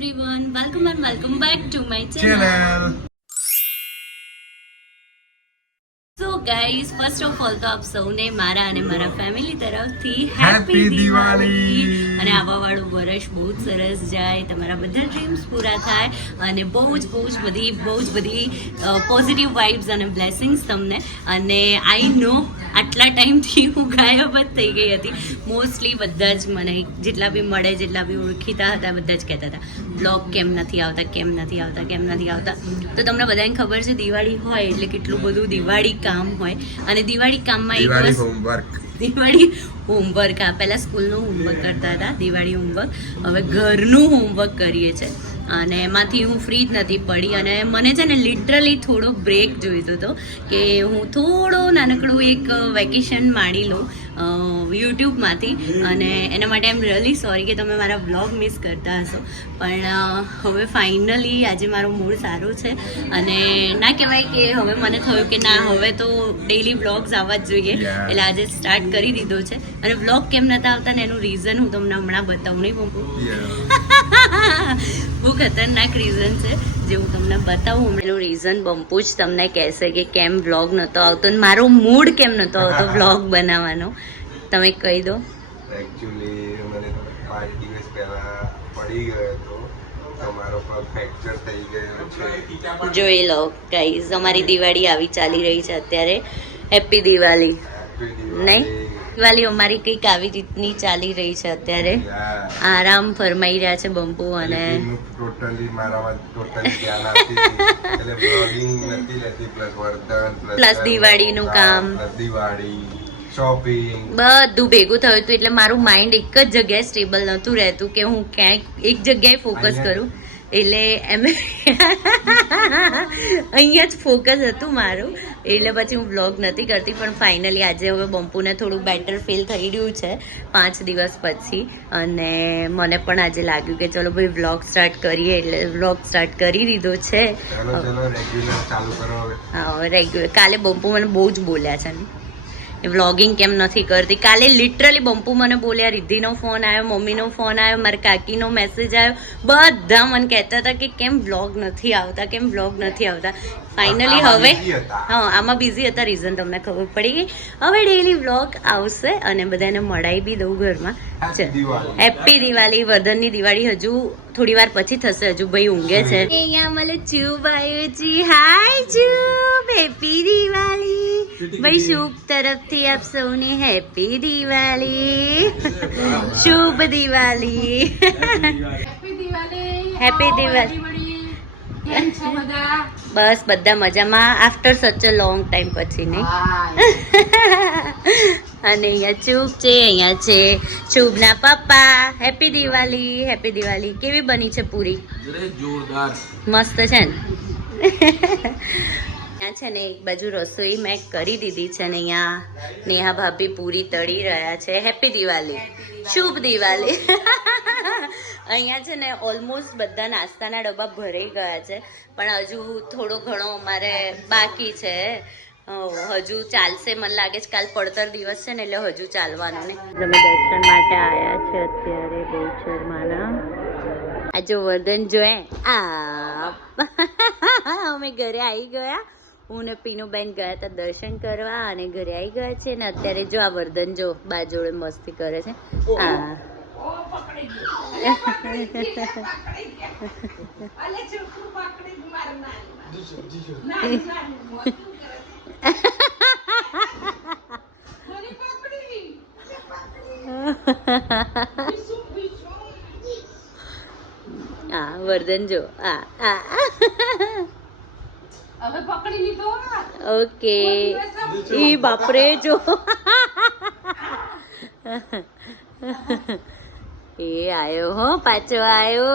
everyone, welcome and welcome back to my channel. So guys, first of all તો આપ સૌને મારા અને મારા ફેમિલી તરફથી Happy દિવાળી. અને આવા વાળું વર્ષ બહુ જ સરસ જાય, તમારા બધા ડ્રીમ્સ પૂરા થાય અને બહુ જ બધી પોઝિટિવ વાઇબ્સ અને બ્લેસિંગ્સ તમને. અને આઈ નો આટલા ટાઈમથી હું ગાયબ જ થઈ ગઈ હતી. મોસ્ટલી બધા જ મને જેટલા બી મળે, જેટલા બી ઓળખીતા હતા, બધા જ કહેતા હતા બ્લોગ કેમ નથી આવતા. તો તમને બધાને ખબર છે દિવાળી હોય એટલે કેટલું બધું દિવાળી કામ હોય. અને દિવાળી કામમાં એક દિવાળી હોમવર્ક, પહેલાં સ્કૂલનું હોમવર્ક કરતા હતા, દિવાળી હોમવર્ક. હવે ઘરનું હોમવર્ક કરીએ છીએ અને એમાંથી હું ફ્રી જ નથી પડી. અને મને છે ને લિટરલી થોડો બ્રેક જોઈતો હતો કે હું થોડો નાનકડું એક વેકેશન માણી લઉં યુટ્યુબમાંથી. અને એના માટે આઈ એમ રિયલી સોરી કે તમે મારા વ્લોગ મિસ કરતા હશો. પણ હવે ફાઇનલી આજે મારો મૂડ સારો છે અને ના કહેવાય કે હવે મને થયું કે ના, હવે તો ડેઈલી વ્લોગ્સ આવવા જ જોઈએ. એટલે આજે સ્ટાર્ટ કરી દીધો છે. અને વ્લોગ કેમ નતા આવતા ને એનું રીઝન હું તમને હમણાં બતાવું. નહીં બહુ ખતરનાક રીઝન છે જે હું તમને બતાવું. એનું રીઝન બંપુ જ તમને કહેશે કે કેમ વ્લોગ નહોતો આવતો અને મારો મૂડ કેમ નહોતો આવતો વ્લોગ બનાવવાનો. તમે કહી દો. એકચ્યુઅલી મને 5 દિવસ પહેલા પડી ગયો હતો, તમારો પગ ફ્રેક્ચર થઈ ગયો છે. જોઈ લો ગાઈઝ, અમારી દિવાળી આવી ચાલી રહી છે અત્યારે. હેપી દિવાળી. નહીં, દિવાળી અમારી કંઈક આવી રીતની ચાલી રહી છે અત્યારે. આરામ ફરમાઈ રહ્યા છે બંપુ. અને ટોટલી મારામાં ટોટલી ધ્યાન આપતી હતી. એટલે બ્લોગિંગ નથી લેતી, પ્લસ દિવાળીનું કામ, દિવાળી શોપિંગ બધું ભેગું થયું હતું. એટલે મારું માઇન્ડ એક જ જગ્યાએ સ્ટેબલ નહોતું રહેતું કે હું ક્યાંય એક જગ્યાએ ફોકસ કરું. એટલે એમ અહીંયા જ ફોકસ હતું મારું. એટલે પછી હું વ્લોગ નથી કરતી. પણ ફાઇનલી આજે હવે બંપુને થોડું બેટર ફીલ થઈ રહ્યું છે 5 દિવસ પછી. અને મને પણ આજે લાગ્યું કે ચલો ભાઈ વ્લોગ સ્ટાર્ટ કરીએ. એટલે વ્લોગ સ્ટાર્ટ કરી દીધો છે. હા, રેગ્યુલર. કાલે બંપુ મને બહુ જ બોલ્યા છે ને વ્લોગિંગ કેમ નથી કરતી. કાલે લિટરલી બંપુ મને બોલ્યા, રિદ્ધિનો ફોન આવ્યો, મમ્મીનો ફોન આવ્યો, મારા કાકીનો મેસેજ આવ્યો. બધા મને કહેતા હતા કે કેમ વ્લોગ નથી આવતા. ફાઇનલી હવે હા, આમાં બિઝી હતા. રીઝન તમને ખબર પડી ગઈ. હવે ડેઈલી વ્લોગ આવશે અને બધાને મળાઈ બી દઉં ઘરમાં. હેપી દિવાળી. વર્ધનની દિવાળી હજુ થોડી વાર પછી થશે. હજુ ભાઈ ઊંઘે છે. અહીંયા મને ચૂબ આવ્યું છે. હાય ચૂબ, હેપી દિવાળી. ભાઈ શુભ તરફથી આપ સૌને હેપી દિવાળી, શુભ દિવાળી, હેપી દિવાળી. બસ બધા મજામાં આફ્ટર સચ અ લોંગ ટાઈમ પછી. નહીં અને અહીંયા ચૂબ છે, અહીંયા છે શુભના પપ્પા. હેપી દિવાળી. કેવી બની છે પૂરી? જોરદાર, મસ્ત છે ને. અહીંયા છે ને એક બાજુ રસોઈ મેં કરી દીધી છે ને અહીંયા નેહા ભાભી પૂરી તળી રહ્યા છે. હેપી દિવાળી, શુભ દિવાળી. અહીંયા છે ને ઓલમોસ્ટ બધા નાસ્તાના ડબ્બા ભરાઈ ગયા છે. પણ હજુ થોડો ઘણો અમારે બાકી છે. હજુ ચાલશે. મને લાગે છે કાલ પડતર દિવસ છે ને એટલે હજુ ચાલવાનું ને. તમે દર્શન માટે આવ્યા છે અત્યારે બહુચરમાના. આ જો વર્ધન જોએ અમે ઘરે આવી ગયા. હું ને પીનુબેન ગયા હતા દર્શન કરવા અને ઘરે આવી ગયા છે ને અત્યારે જો આ વર્ધન જો બા જોડે મસ્તી કરે છે. હા હા વર્ધન જો હવે પકડી લીધો. ઓકે. ઈ બાપરે જો એ આયો હો, પાછો આયો.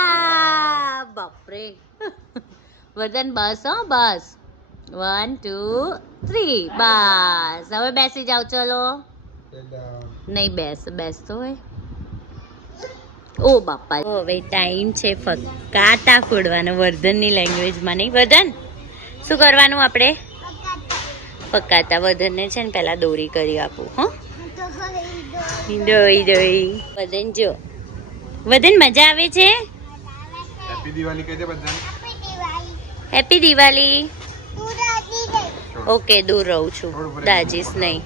આ બાપરે. વર્ધન બસ હો, બસ. 1 2 3 બસ. હવે બેસી જાઓ. ચલો. નહીં બેસતો હોય. ઓ બાપા. હવે ટાઈમ છે ફકાતા ફોડવાનો વર્ધનની લેંગ્વેજમાં. નહીં વર્ધન, શું કરવાનું આપણે? ફકાતા. વર્ધનને છે ને પહેલા દોરી કરી આપું. હો, દોઈ. વર્ધન જો, વર્ધન મજા આવે છે. હેપી દિવાળી કહી દે બધાને. હેપી દિવાળી. ઓકે, દૂર રહું છું, દાજીશ નહીં.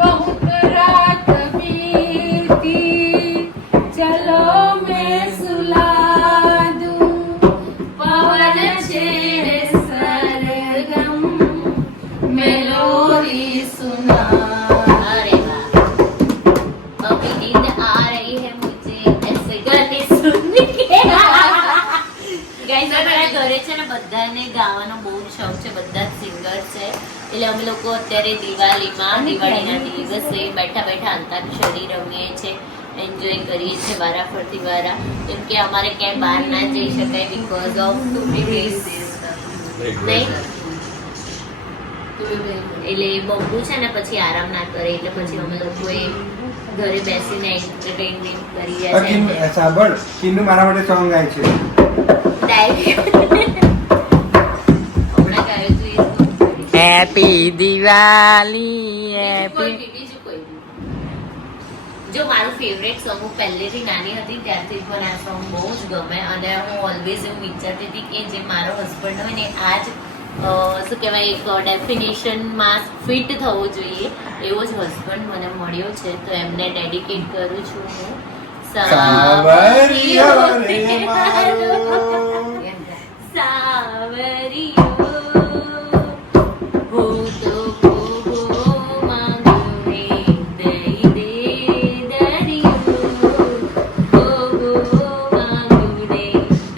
बहुत रात बीती, चलो मैं सुला दूं, पवन छेड़े सरगम, मेलोडी सुना. अरे वाह, अभी नींद आ रही है मुझे ऐसे गाने सुनने के. ગાઈસ, અમારા ઘરે છે ને બધાને ગાવાનો બહુ શોખ છે, બધા જ સિંગર છે. એટલે અમે લોકો અત્યારે દિવાળીના દિવસે બેઠા બેઠા અંતાક્ષરી રમીએ છીએ, એન્જોય કરીએ છીએ વારાફરતી વારા, કેમ કે અમારે ક્યાંય બહાર ના જઈ શકાય બીકોઝ ઓફ ટુરિસ્ટ. એટલે બહુ છે ને પછી આરામ ના કરે, એટલે પછી અમે લોકોએ ઘરે બેસીને એન્ટરટેનમેન્ટ કરીએ છીએ. સાંભળ, કિન્નુ મારા માટે સોંગ ગાય છે. હેપી દિવાળી, બીજું કોઈ જો મારું ફેવરેટ સોંગ, હું પહેલેથી નાની હતી ત્યારથી પણ આ સોંગ બહુ જ ગમે, અને હું ઓલવેઝ એવું વિચારતી હતી કે જે મારો હસબન્ડ હોય ને આ જ શું કહેવાય એક ડેફિનેશનમાં ફિટ થવો જોઈએ, એવો જ હસબન્ડ મને મળ્યો છે, તો એમને ડેડિકેટ કરું છું હું. સાવરિયો રે મારો. સાવરિયો હો તો ભોગો માંગો રે દઈ દે દરિયો, ભોગો માંગો રે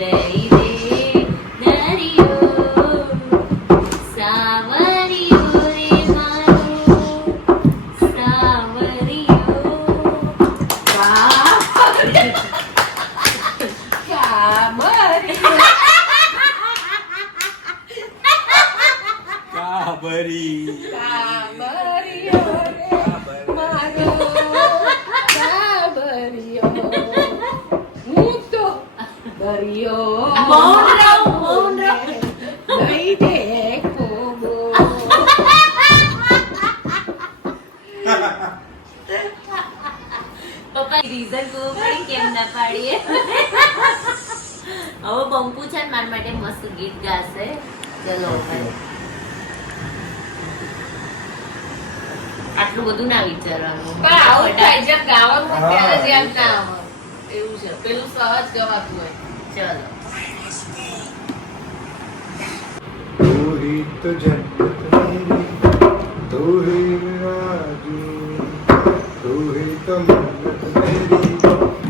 દઈ દે દરિયો, સાવરિયો રે મારો સાવરિયો. કાબરી. મૌન રહો, મૌન રહો. પપ્પા રીઝન કહો ભાઈ કેમ ના પાડીએ. હવે બંકુ છે ને મારા માટે મસ્ત ગીત ગાશે. ચલો ભાઈ, આટલું બધું ના વિચારવાનું. પણ આવું થાય જેમ ગાવાનું હોય ત્યારે જ યાદ ના આવે, એવું છે. પેલું સહજ ગવાતું હોય. ચલો. तू ही तो जन्नत मेरी, तू ही राजू, तू ही तो मन्नत मेरी,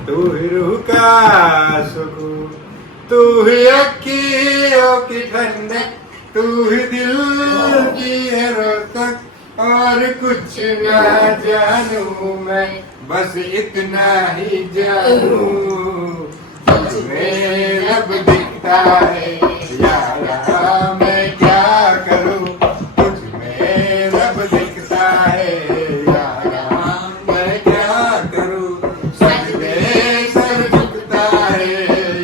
तू ही रूह का सुकून, तू ही अखियों की ठंडक, तू ही दिल की है रोशक, और कुछ ना जानूं मैं, बस इतना ही जानूं, तुझमें रब दिखता है यारा, मैं क्या करूं, तुझमें रब दिखता है यारा, मैं क्या करूं, सजदे सर झुकता है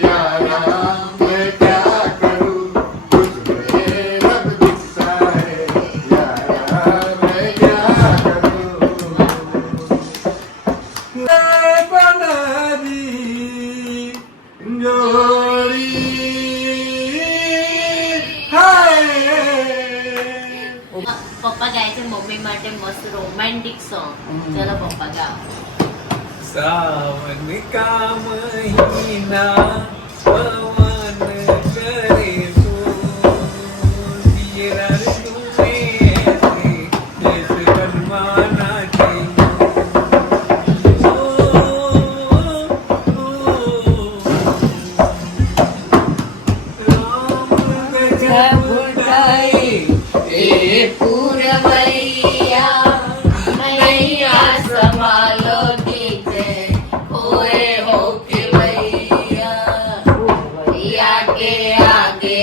यारा, मैं क्या करूं, तुझमें रब दिखता है यारा. પપ્પા ગાય છે મમ્મી માટે મસ્ત રોમેન્ટિક સોંગ. ચલો પપ્પા ગાઓ. सावन का महीना पवन करे तो मेरा तुम्हें जैसे बनवाना એ પૂરવૈયા નૈયા સંભાલો દીજે ઓએ હો કે ભૈયા ભૈયા કે આગે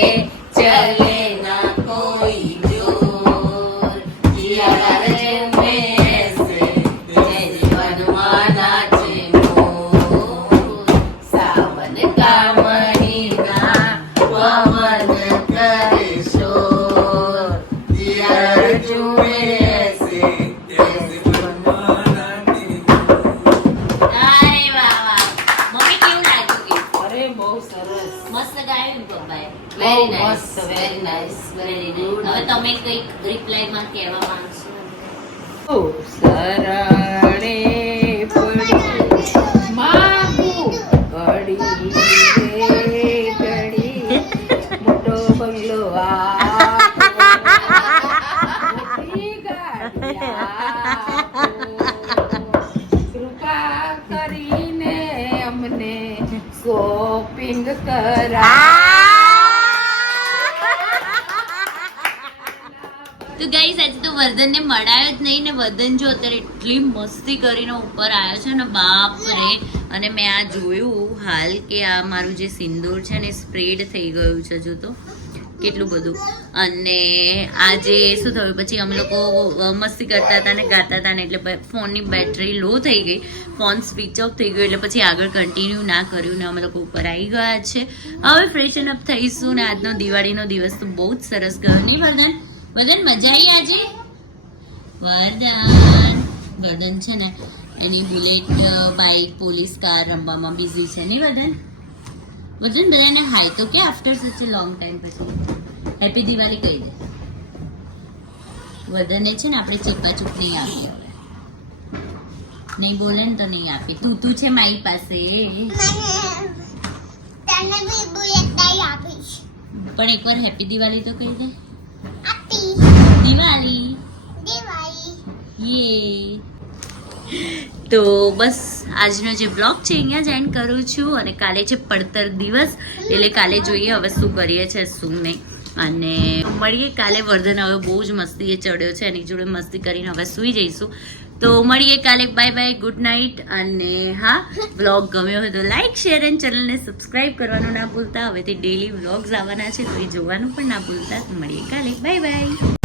ચલે ના કોઈ જોર કિયા રે મેં સે જૈસે बनवाना છે મોર સાવન કા મહિના પવન કરે શોર દિયા જુએ સે જૈસે बनवाना આય વાહ વાહ. મમ્મી કેવું લાગ્યું? અરે બહુ સરસ મસ્ત ગાયું ને પપ્પાએ. Very nice very nice Very nice. હવે તમે કંઈક રિપ્લાયમાં કહેવા માંગશો? શરણે પડ્યું માગું ઘડી રે ઘડી મોટો બંગલો આપો, મોટી ગાડી આપો. કૃપા કરીને અમને શોપિંગ તો ગાઈસ આજે તો વર્ધનને મળાયો જ નહીં ને વર્ધન જો અત્યારે એટલી મસ્તી કરીને ઉપર આવ્યો છે ને બાપ રે. અને મેં આ જોયું હાલ કે આ મારું જે સિંદૂર છે ને સ્પ્રેડ થઈ ગયું છે જો તો કેટલું બધું. અને આજે શું થયું પછી અમે લોકો મસ્તી કરતા હતા ને ગાતા હતા ને એટલે ફોનની બેટરી લો થઈ ગઈ, ફોન સ્વિચ ઓફ થઈ ગયો એટલે પછી આગળ કન્ટિન્યુ ના કર્યું ને અમે લોકો ઉપર આવી ગયા છે. હવે ફ્રેશન અપ થઈશું ને આજનો દિવાળીનો દિવસ તો બહુ જ સરસ ગયો નહીં વર્ધન? વર્ધન મજા આવી આજે? વર્ધન છે ને એની બુલેટ બાઇક પોલીસ કાર રમવામાં બિઝી છે નહીં વર્ધન? વર્ધન બધાને હાય તો કે આફ્ટર સચ એ લોંગ ટાઈમ પછી હેપી દિવાળી કહી દે. વર્ધને છે ને આપણે ચીપાચૂપ નહીં આપી, હવે નહીં બોલે ને તો નહીં આપી. તું છે મારી પાસે પણ એકવાર હેપી દિવાળી તો કહી દે. દિવાળી યે. તો બસ આજનો જે બ્લોગ છે અહીંયા જ એન્ડ કરું છું. અને કાલે છે પડતર દિવસ એટલે કાલે જોઈએ હવે શું કરીએ છે શું નહીં. અને મળીએ કાલે. વર્ધન હવે બહુ જ મસ્તીએ ચડ્યો છે, એની જોડે મસ્તી કરીને હવે સૂઈ જઈશું. તો મળીએ કાલે. Bye bye, good night. અને હા, વ્લોગ ગમ્યો હોય તો લાઈક શેર એન્ડ ચેનલને સબસ્ક્રાઈબ કરવાનું ના ભૂલતા. હવેથી ડેલી વ્લોગ્સ આવવાના છે તો એ જોવાનું પણ ના ભૂલતા. તો મળીએ કાલે. Bye bye.